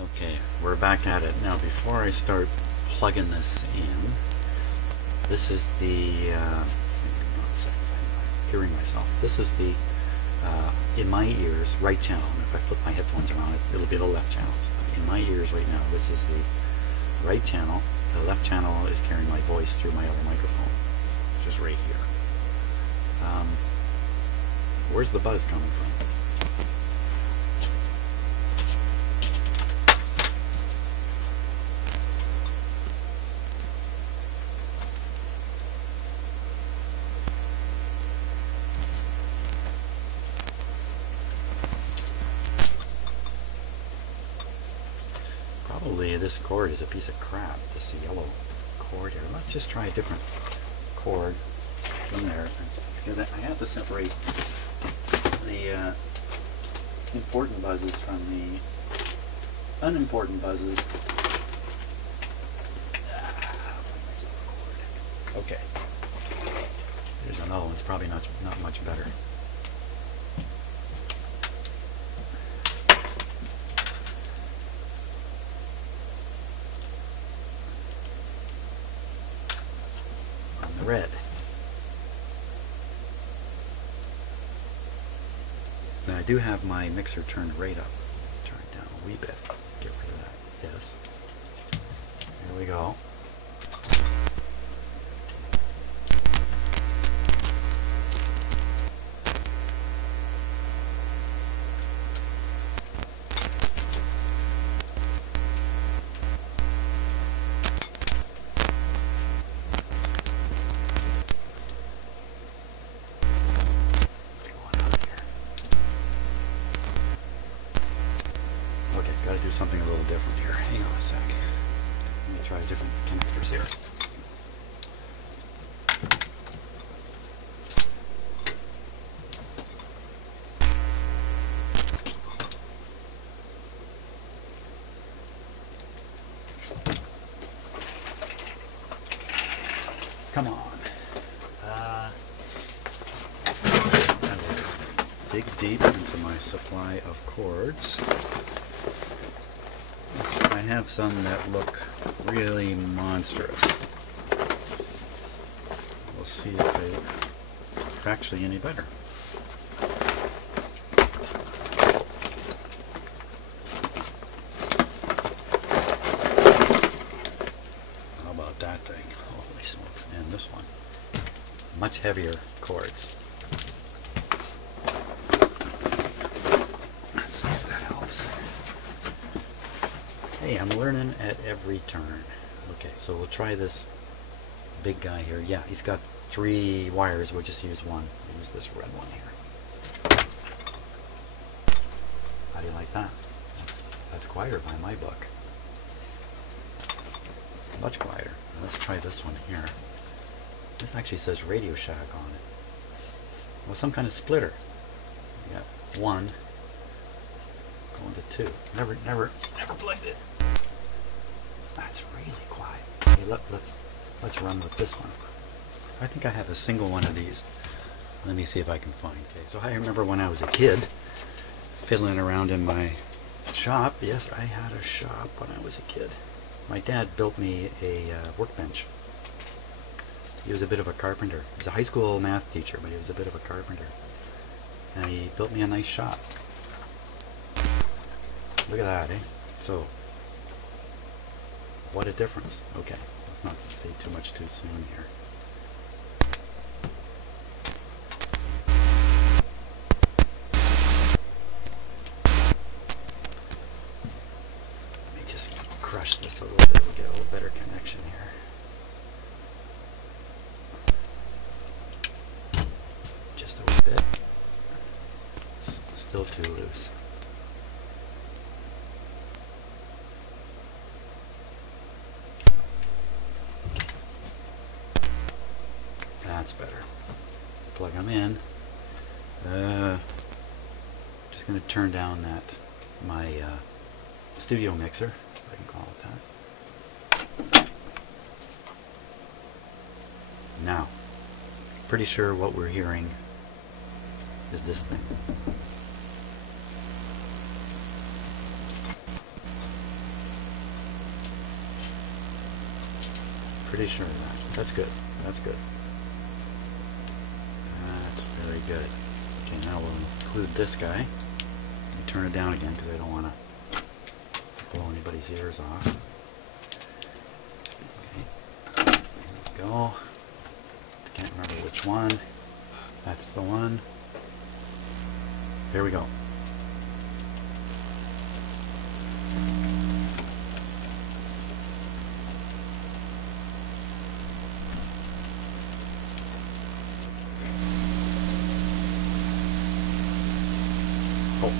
Okay, we're back at it. Now before I start plugging this in, this is the, hang on a second, I'm hearing myself. This is the, in my ears, right channel. And if I flip my headphones around, it'll be the left channel. So in my ears right now, this is the right channel. The left channel is carrying my voice through my other microphone, which is right here. Where's the buzz coming from? Probably this cord is a piece of crap, this yellow cord here. Let's just try a different cord from there, because I have to separate the important buzzes from the unimportant buzzes. Okay, there's another one. It's probably not much better. On the red. Now I do have my mixer turned right up. Turn it down a wee bit. Get rid of that. Yes. Here we go. Got to do something a little different here. Hang on a sec. Let me try different connectors here. Come on. Dig deep into my supply of cords. I have some that look really monstrous. We'll see if they're actually any better. How about that thing? Holy smokes. And this one. Much heavier cords. Let's see if that helps. Hey, I'm learning at every turn. Okay, so we'll try this big guy here. Yeah, he's got 3 wires. We'll just use one. We'll use this red one here. How do you like that? That's quieter by my book. Much quieter. Let's try this one here. This actually says Radio Shack on it. Well, some kind of splitter. We got 1 going to 2. Never plugged it. That's really quiet. Okay, let's run with this one. I think I have a single one of these. Let me see if I can find. Okay, so I remember when I was a kid, fiddling around in my shop. Yes, I had a shop when I was a kid. My dad built me a workbench. He was a bit of a carpenter. He was a high school math teacher, but he was a bit of a carpenter. And he built me a nice shop. Look at that, eh? So, what a difference. Okay, let's not say too much too soon here. Let me just crush this a little bit. We'll get a little better connection here. Just a little bit. Still too loose. That's better. Plug them in. Just going to turn down my studio mixer, if I can call it that. Now, pretty sure what we're hearing is this thing. pretty sure of that. That's good. That's good. That's very good. Okay, now we'll include this guy. Let me turn it down again because I don't want to blow anybody's ears off. Okay. There we go. Can't remember which one. That's the one. Here we go. Oh.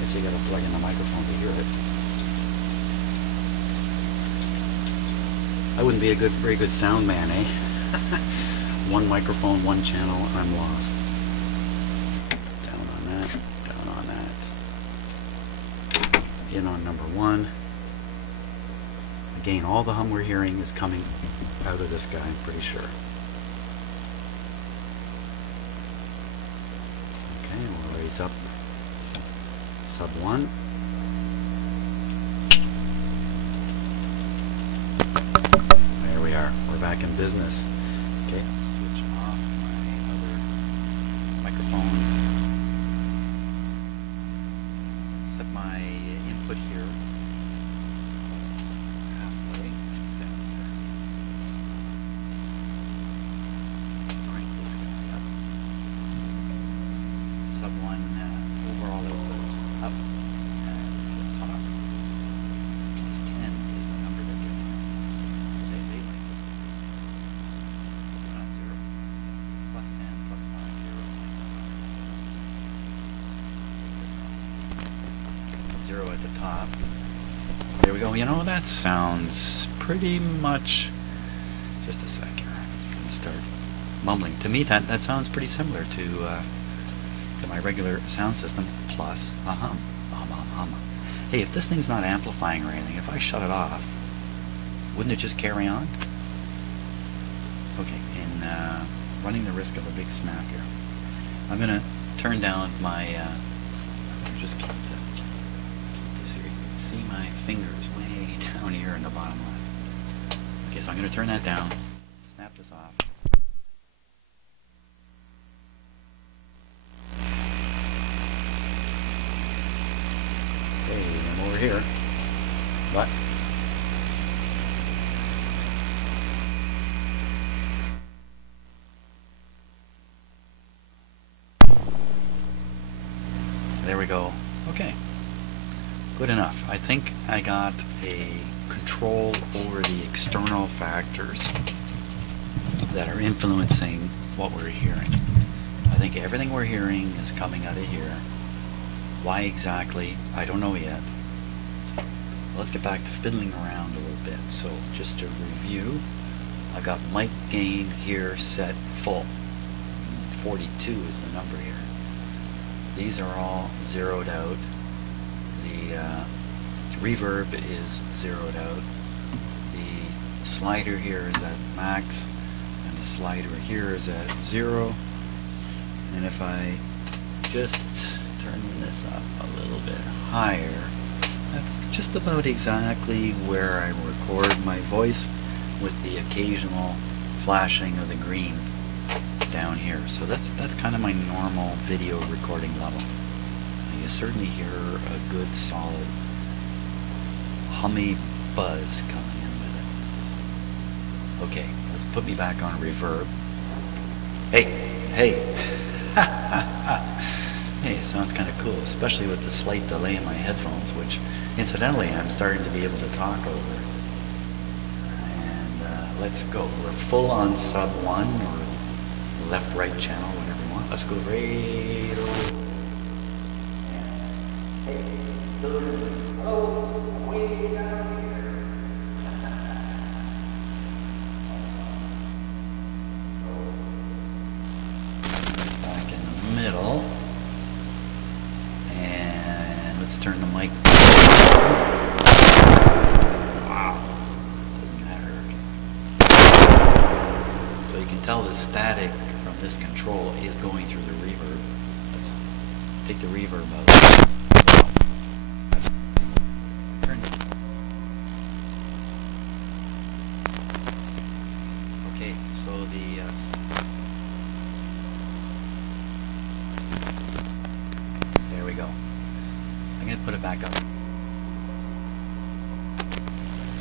Guess you gotta plug in the microphone to hear it. I wouldn't be a very good sound man, eh? One microphone, one channel, I'm lost. Down on that, down on that. In on number one. Again, all the hum we're hearing is coming out of this guy, I'm pretty sure. Okay, we'll raise up sub 1. There we are. We're back in business. Okay, switch off my other microphone. Set my input here. Halfway. It's down here. Crank this guy up. Sub 1 overall output up. And top. Plus 10 is the number they're giving. So they like this. Not 0. Plus 10, plus 5, 0, 0 at the top. There we go. You know, that sounds pretty much... Just a sec here. I'm going to start mumbling. To me, that sounds pretty similar to my regular sound system, plus a hum. Hum. Hey, if this thing's not amplifying or anything, if I shut it off, wouldn't it just carry on? Okay, and running the risk of a big snap here. I'm going to turn down my, just keep this here. You can see my fingers way down here in the bottom left. Okay, so I'm going to turn that down, snap this off. Okay, I'm over here, but there we go. Okay, good enough. I think I got a control over the external factors that are influencing what we're hearing. I think everything we're hearing is coming out of here. Why exactly, I don't know yet. Let's get back to fiddling around a little bit. So just to review, I got mic gain here set full. 42 is the number here. These are all zeroed out. The reverb is zeroed out. The slider here is at max, and the slider here is at 0. And if I just turn this up a little bit higher, that's just about exactly where I record my voice, with the occasional flashing of the green down here. So that's kind of my normal video recording level. You certainly hear a good solid hummy buzz coming in with it. Okay, let's put me back on reverb. Hey! Hey, it sounds kind of cool, especially with the slight delay in my headphones, which incidentally I'm starting to be able to talk over. And let's go. We're full on sub 1 or left right channel, whatever you want. Let's go right over. Way down here. Back in the middle. And let's turn the mic. Wow. Doesn't that hurt? So you can tell the static from this control is going through the reverb. Let's take the reverb out. Turn it. I'm going to put it back up.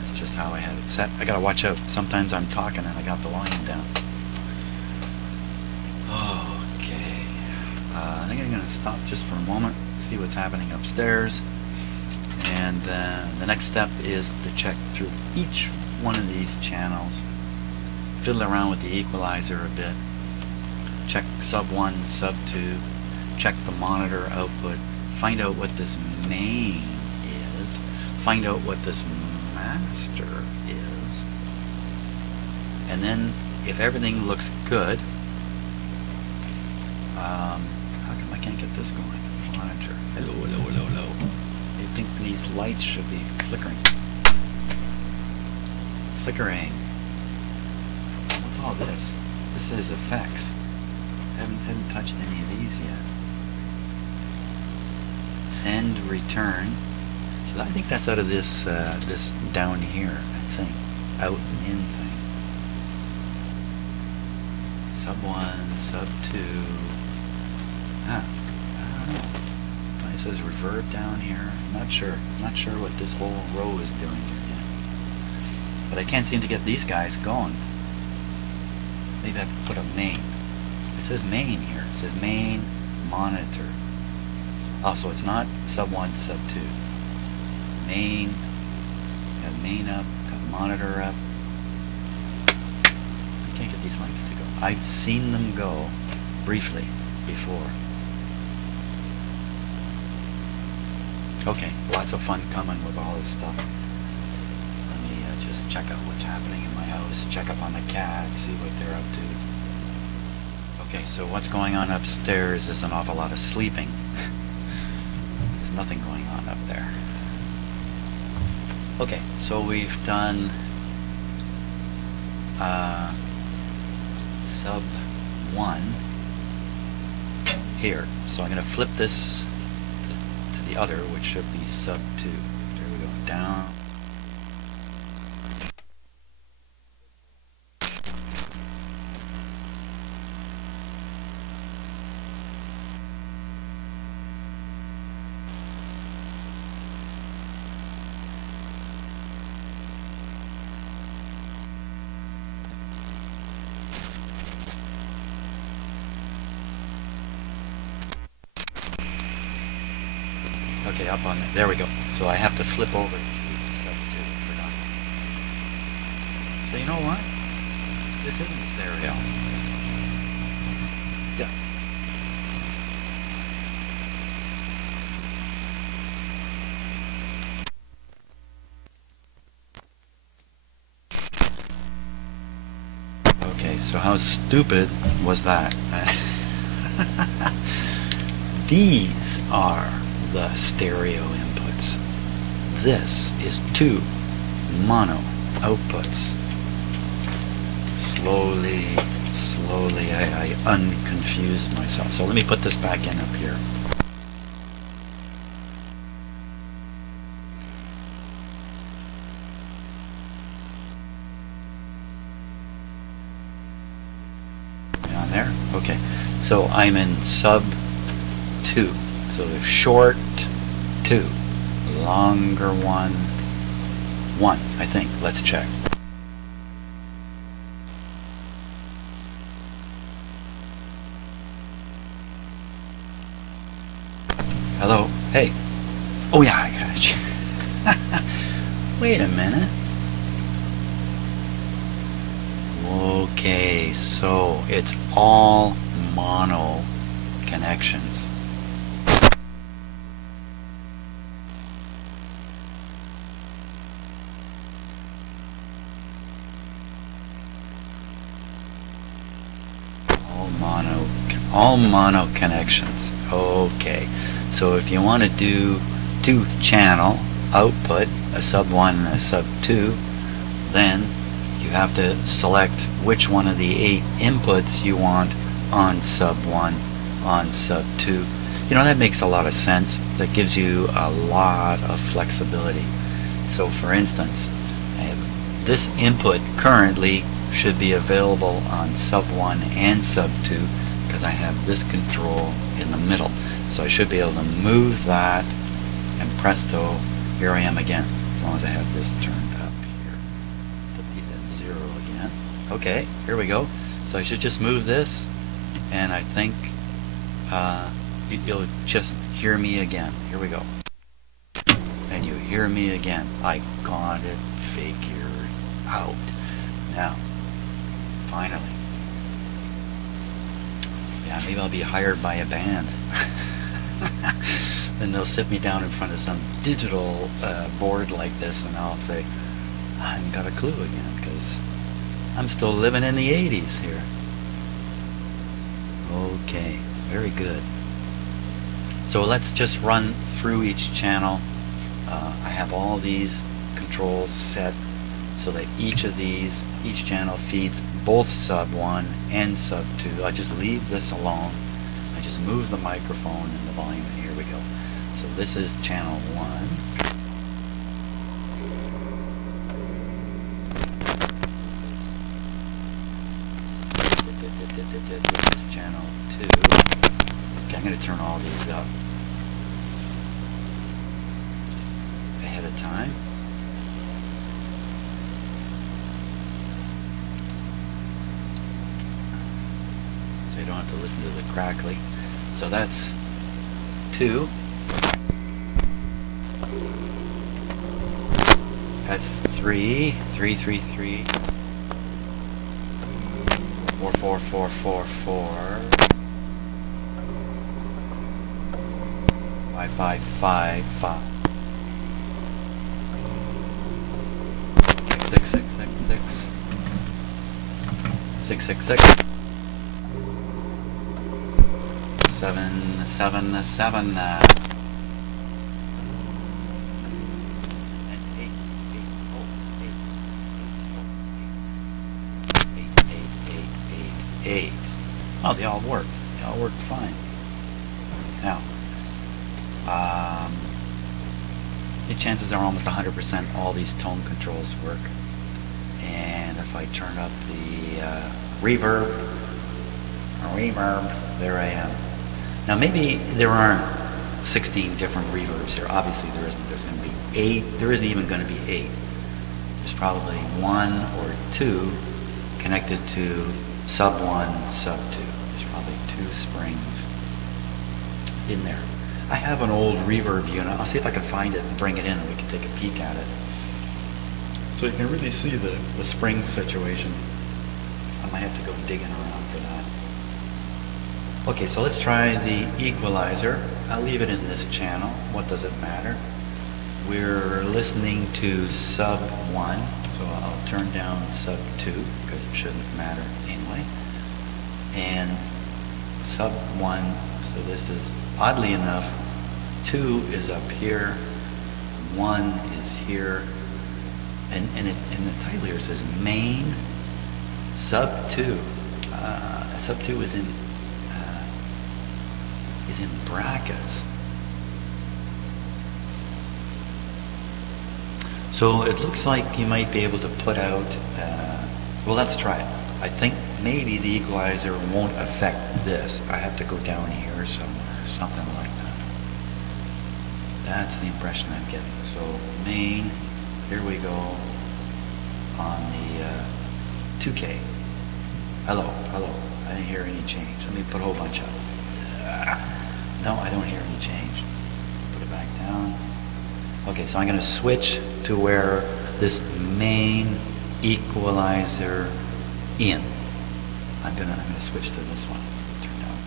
That's just how I had it set. I got to watch out. Sometimes I'm talking and I got the volume down. Okay. I think I'm going to stop just for a moment, see what's happening upstairs. And the next step is to check through each one of these channels, fiddle around with the equalizer a bit, check sub 1, sub 2, check the monitor output, find out what this main is, find out what this master is, and then if everything looks good, how come I can't get this going? Monitor. Hello, hello, hello, hello. I think these lights should be flickering. Flickering. What's all this? This is effects. Haven't touched any of these yet. Send, return. So I think that's out of this this down here. I think out and in thing. Sub 1, sub 2. I don't know. It says reverb down here. I'm not sure. I'm not sure what this whole row is doing here yet. But I can't seem to get these guys going. Maybe I have to put a main. It says main here. It says main monitor. Oh, so it's not sub 1, sub 2. Main. Got main up. Got monitor up. I can't get these lights to go. I've seen them go briefly before. Okay, lots of fun coming with all this stuff. Let me just check out what's happening in my house, check up on the cats, see what they're up to. Okay, so what's going on upstairs is an awful lot of sleeping. There's nothing going on up there. Okay, so we've done sub 1 here. So I'm going to flip this the other, which should be sub 2. There we go, down. Okay, up on there we go. So I have to flip over to sub 2. Forgot. So you know what? This isn't stereo. Yeah. Okay, so how stupid was that? These are the stereo inputs. This is 2 mono outputs. Slowly, I unconfused myself. So let me put this back in up here. On there? Okay. So I'm in sub 2. So the short 2, longer 1, I think. Let's check. Hello? Hey. Oh yeah, I got you. Wait a minute. Okay, so it's all mono connections. All mono connections. Okay, so if you want to do 2 channel output, a sub 1 and a sub 2, then you have to select which one of the 8 inputs you want on sub 1, on sub 2. You know, that makes a lot of sense. That gives you a lot of flexibility. So for instance, this input currently should be available on sub 1 and sub 2 because I have this control in the middle. So I should be able to move that and presto, here I am again, as long as I have this turned up here. Put these at 0 again. Okay, here we go. So I should just move this, and I think you'll just hear me again. Here we go. And you hear me again. I got it figured out. Now, finally. Yeah, maybe I'll be hired by a band. Then they'll sit me down in front of some digital board like this, and I'll say, I haven't got a clue again, because I'm still living in the 80s here. Okay, very good. So let's just run through each channel. I have all these controls set so that each channel feeds both sub 1 and sub 2. I just leave this alone. I just move the microphone and the volume, and here we go. So this is channel 1. This is channel 2. Okay, I'm going to turn all these up ahead of time. So you don't have to listen to the crackly. So that's 2. That's 3, 3, 3, 3. 4, 4, 4, 4, 4. 5, 5, 5, 5. 6, 6, 6, 6. 6, 6, 6. 7, 7, 7. Eight. Oh, they all work. They all work fine. Now, the chances are almost 100% all these tone controls work. And if I turn up the reverb, there I am. Now, maybe there aren't 16 different reverbs here. Obviously, there isn't. There's going to be 8. There isn't even going to be 8. There's probably 1 or 2 connected to sub 1, sub 2. There's probably 2 springs in there. I have an old reverb unit. I'll see if I can find it and bring it in, and we can take a peek at it. So you can really see the spring situation. I might have to go digging around for that. Okay, so let's try the equalizer. I'll leave it in this channel. What does it matter? We're listening to sub 1, so I'll turn down sub 2 because it shouldn't matter anyway. And sub 1, so this is, oddly enough, 2 is up here, 1 is here, and the title here says main sub 2. Sub 2 is in brackets. So it looks like you might be able to put out, well, let's try it. I think maybe the equalizer won't affect this. I have to go down here somewhere, something like that. That's the impression I'm getting. So main, here we go on the 2K. Hello. I didn't hear any change. Let me put a whole bunch up. No, I don't hear any change. Put it back down. Okay, so I'm going to switch to where this main equalizer in. I'm gonna switch to this one. Turn down.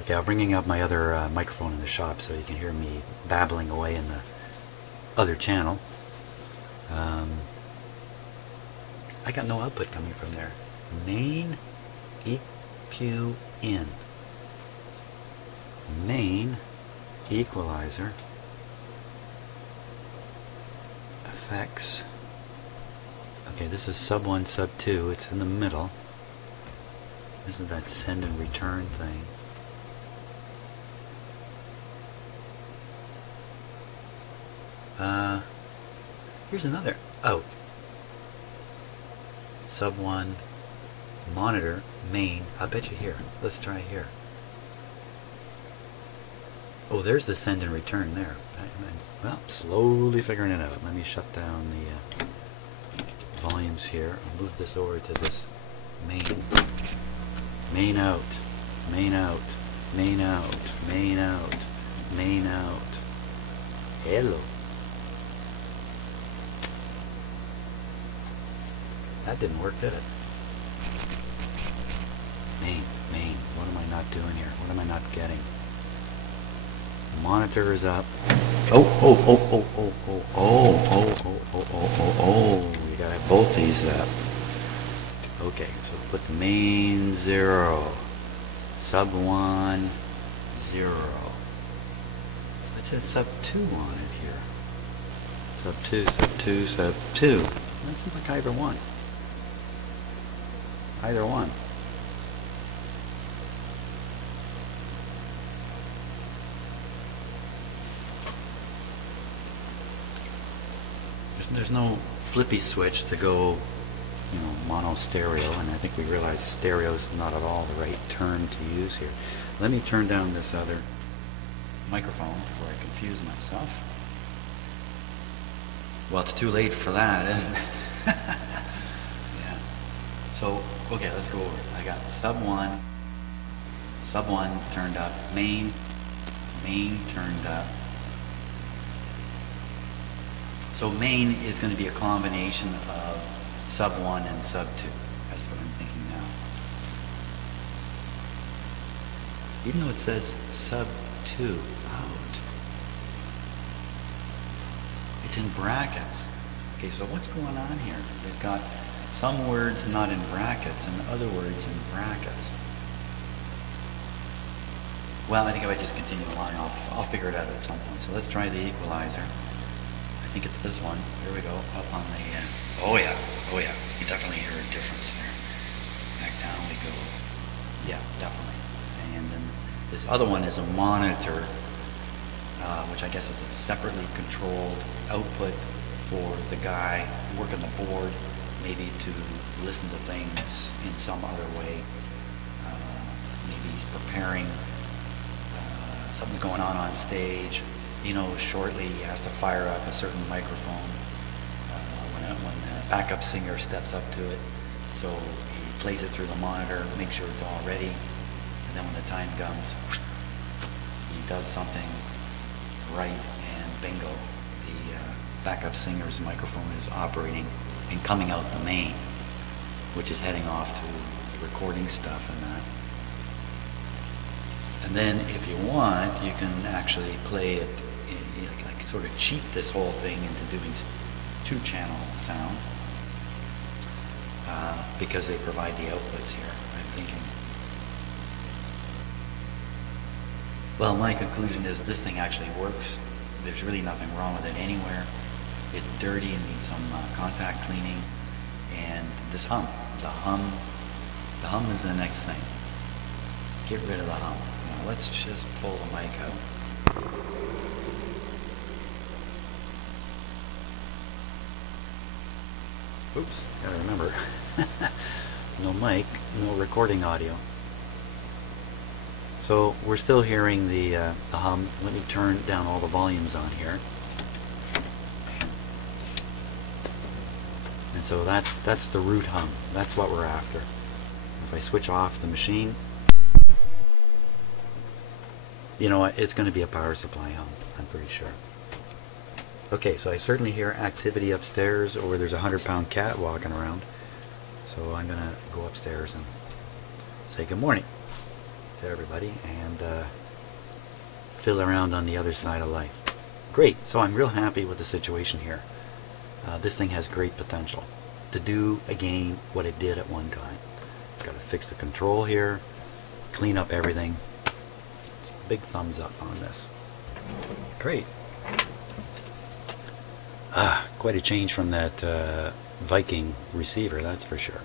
Okay, I'm bringing up my other microphone in the shop so you can hear me babbling away in the other channel. I got no output coming from there. Main EQ in. Main equalizer. Effects. Okay, this is sub 1, sub 2. It's in the middle. This is that send and return thing. Here's another out. Sub 1, monitor, main. I bet you here. Let's try here. Oh, there's the send and return there. Well, slowly figuring it out. Let me shut down the volumes here. I'll move this over to this main. Main out. Main out. Main out. Main out. Main out. Hello. That didn't work, did it? Main. What am I not doing here? What am I not getting? Monitor is up. Oh. We gotta have both these up. Okay, so put main 0. Sub 1, 0. It says sub 2 on it here. Sub 2, sub 2, sub 2. That seems like either one. Either one. There's no flippy switch to go, you know, mono stereo, and I think we realize stereo is not at all the right term to use here. Let me turn down this other microphone before I confuse myself. Well, it's too late for that, isn't it? Yeah. So, okay, let's go over it. I got sub 1 turned up, main turned up. So main is going to be a combination of sub 1 and sub 2. That's what I'm thinking now. Even though it says sub 2 out, it's in brackets. Okay, so what's going on here? They've got some words not in brackets and other words in brackets. Well, I think if I just continue along, I'll figure it out at some point. So let's try the equalizer. I think it's this one. Here we go, up on the, oh yeah, you definitely hear a difference there. Back down we go. Yeah, definitely. And then this other one is a monitor, which I guess is a separately controlled output for the guy working the board, maybe to listen to things in some other way. Maybe he's preparing, something's going on stage. You know, shortly he has to fire up a certain microphone when the backup singer steps up to it. So he plays it through the monitor, makes sure it's all ready, and then when the time comes, he does something right, and bingo, the backup singer's microphone is operating and coming out the main, which is heading off to the recording stuff and that. And then if you want, you can actually play it, like sort of cheat this whole thing into doing 2-channel sound, because they provide the outputs here, I'm thinking. Well, my conclusion is this thing actually works. There's really nothing wrong with it anywhere. It's dirty and needs some contact cleaning. And this hum, the hum is the next thing. Get rid of the hum. Now let's just pull the mic out. Oops, gotta remember. No mic, no recording audio. So we're still hearing the hum. Let me turn down all the volumes on here. And so that's the root hum. That's what we're after. If I switch off the machine, you know what, it's going to be a power supply hum, I'm pretty sure. Okay, so I certainly hear activity upstairs, or there's a 100-pound cat walking around. So I'm going to go upstairs and say good morning to everybody and fiddle around on the other side of life. Great, so I'm real happy with the situation here. This thing has great potential to do again what it did at one time. Got to fix the control here, clean up everything. Just a big thumbs up on this. Great. Quite a change from that Viking receiver, that's for sure.